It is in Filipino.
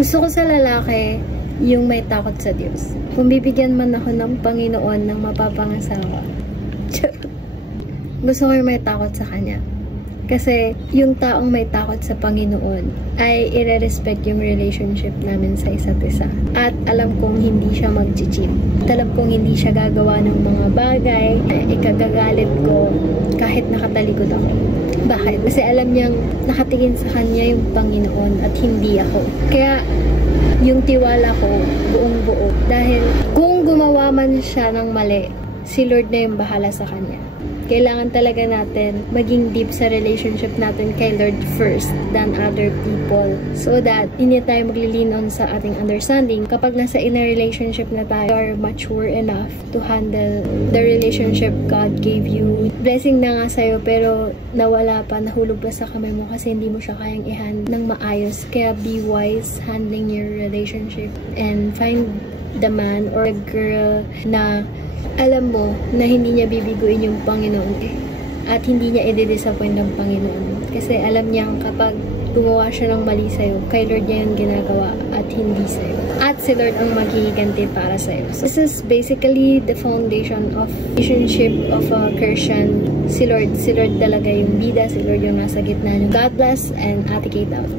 Gusto ko sa lalaki, yung may takot sa Diyos. Kung bibigyan man ako ng Panginoon ng mapapangasawa, gusto ko yung may takot sa Kanya. Kasi yung taong may takot sa Panginoon ay i-respect yung relationship namin sa isa't isa. At alam kong hindi siya mag-cheat. Alam kong hindi siya gagawa ng mga bagay na ikagagalit ko kahit nakatalikod ako. Bakit? Kasi alam niyang nakatingin sa Kanya yung Panginoon at hindi ako. Kaya yung tiwala ko buong buo. Dahil kung gumawa man siya ng mali, si Lord na yung bahala sa Kanya. Kailangan talaga natin maging deep sa relationship natin kay Lord first than other people. So that, hindi tayo maglilin on sa ating understanding. Kapag nasa inner relationship na tayo, you are mature enough to handle the relationship God gave you. Blessing na nga sa'yo, pero nawala pa, nahulog pa sa kamay mo kasi hindi mo siya kayang i-hand ng maayos. Kaya be wise handling your relationship and find the man or a girl na alam mo na hindi niya bibiguin yung Panginoon at hindi niya i-disappoint ng Panginoon. Kasi alam niya kapag gumawa siya ng mali sa'yo, kay Lord niya yung ginagawa at hindi sa'yo. At si Lord ang maghihiganti para sa'yo. So, this is basically the foundation of relationship of a Christian. Si Lord talaga yung bida, si Lord yung nasa gitna niyo. God bless and Ate Kate out.